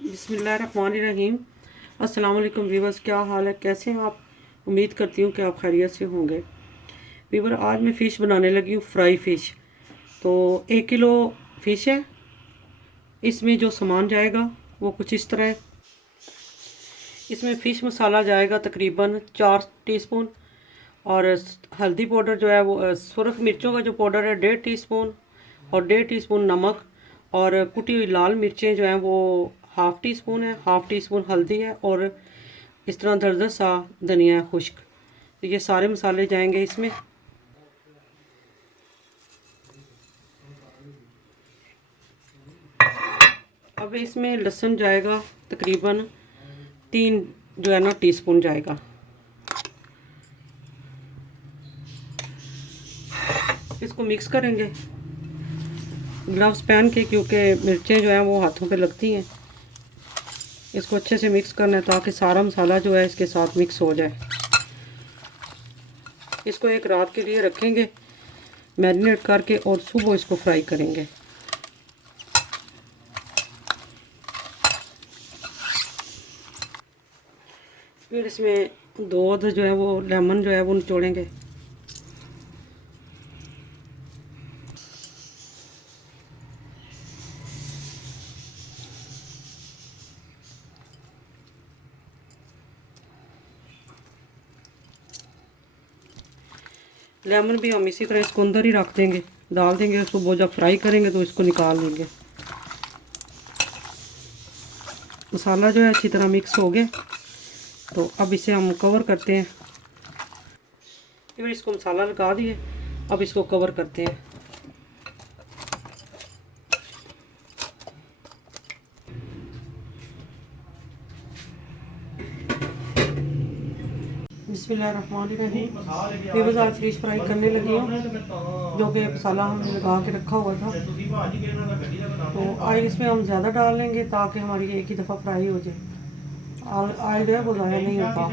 बिस्मिल्लाहिर्रहमानिर्रहीम। अस्सलाम वालेकुम वीवर्स, क्या हाल है, कैसे हैं आप? उम्मीद करती हूँ कि आप खैरियत से होंगे। वीवर, आज मैं फ़िश बनाने लगी हूँ, फ्राई फ़िश। तो 1 किलो फ़िश है। इसमें जो सामान जाएगा वो कुछ इस तरह है। इसमें फ़िश मसाला जाएगा तकरीबन 4 टीस्पून, और हल्दी पाउडर जो है वो सुरख मिर्चों का जो पाउडर है 1.5 टीस्पून, और 1.5 टीस्पून नमक, और कुटी हुई लाल मिर्चें जो हैं वो 1/2 टीस्पून है, 1/2 टीस्पून हल्दी है, और इस तरह दरदर सा धनिया है खुश्क। तो ये सारे मसाले जाएंगे इसमें। अब इसमें लहसुन जाएगा तकरीबन 3 जो है ना टीस्पून जाएगा। इसको मिक्स करेंगे ग्लव्स पहन के, क्योंकि मिर्चें जो हैं वो हाथों पे लगती हैं। इसको अच्छे से मिक्स करना है ताकि सारा मसाला जो है इसके साथ मिक्स हो जाए। इसको एक रात के लिए रखेंगे मैरिनेट करके, और सुबह इसको फ्राई करेंगे। फिर इसमें 2 अदद जो है वो लेमन जो है वो निचोड़ेंगे। लेमन भी हम इसी तरह इसको अंदर ही रख देंगे, डाल देंगे। सुबह जब फ्राई करेंगे तो इसको निकाल देंगे। मसाला जो है अच्छी तरह मिक्स हो गया, तो अब इसे हम कवर करते हैं। फिर इसको मसाला लगा दिए, अब इसको कवर करते हैं। बिस्मिल्लाहिर्रहमानिर्रहीम। फिर आज फिश फ्राई करने लगी हूँ, जो कि मसाला हमने लगा के रखा हुआ था। तो ऑयल इसमें हम ज़्यादा डाल लेंगे ताकि हमारी एक ही दफ़ा फ्राई हो जाए। ऑयल जो है वो ज़्यादा नहीं होता।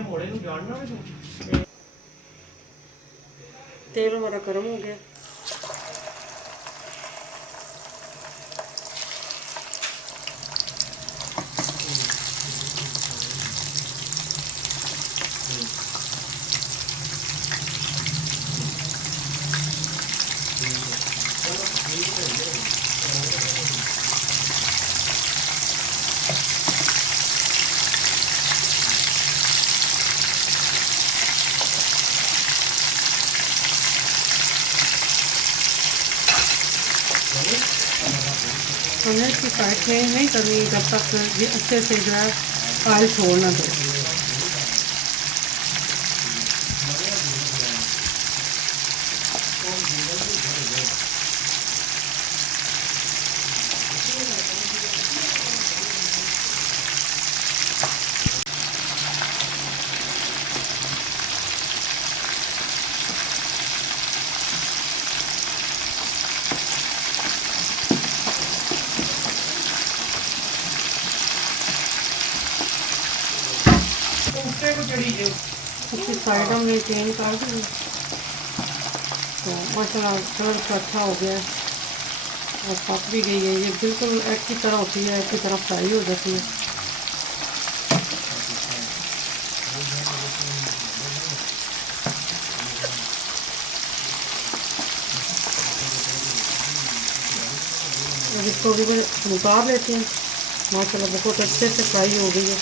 तेल हमारा गर्म हो गया। हमें इसकी फ्राई नहीं करनी जब तक ये अच्छे से जो है ऑयल छोड़ ना दे। उसकी साइड हमने चेंज कर दी, तो माशाल्लाह कलर का अच्छा हो गया है और पक भी गई है। ये बिल्कुल एक की तरह होती है, एक की तरह फ्राई हो जाती है। अब इसको भी उतार लेते हैं। माशाल्लाह बहुत अच्छे से फ्राई हो गई है।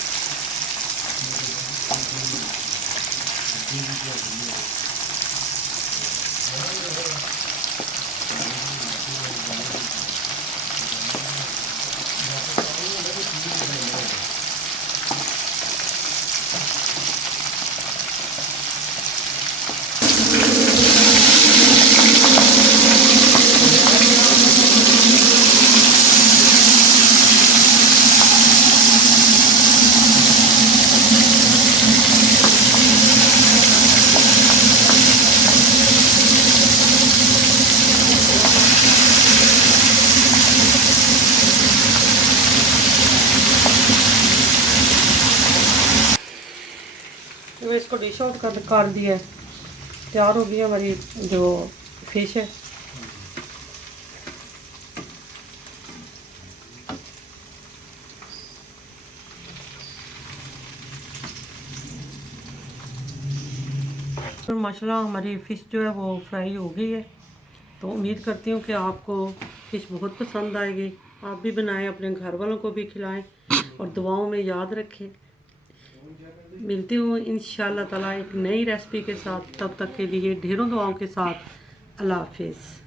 तो इसको डिश आउट कर दिया। तैयार हो गई हमारी जो फिश है। तो माशाल्लाह हमारी फ़िश जो है वो फ्राई हो गई है। तो उम्मीद करती हूँ कि आपको फ़िश बहुत पसंद आएगी। आप भी बनाएं, अपने घर वालों को भी खिलाएं और दुआओं में याद रखें। मिलती हूँ इंशाअल्लाह ताला एक नई रेसिपी के साथ। तब तक के लिए ढेरों दुआओं के साथ अल्लाह हाफिज़।